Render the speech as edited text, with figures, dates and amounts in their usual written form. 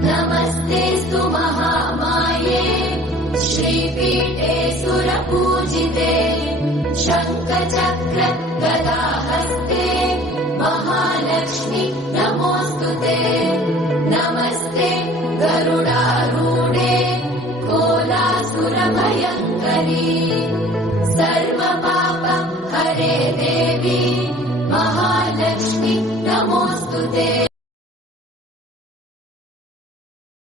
नमस्तेऽस्तु महामाये श्रीपीठे सुरपूजिते शङ्खचक्र गदाहस्ते महालक्ष्मी नमोऽस्तु ते। नमस्ते गरुडारूढे कोलासुरभयङ्करी सर्वपाप हरे देवी महालक्ष्मी नमोऽस्तु ते।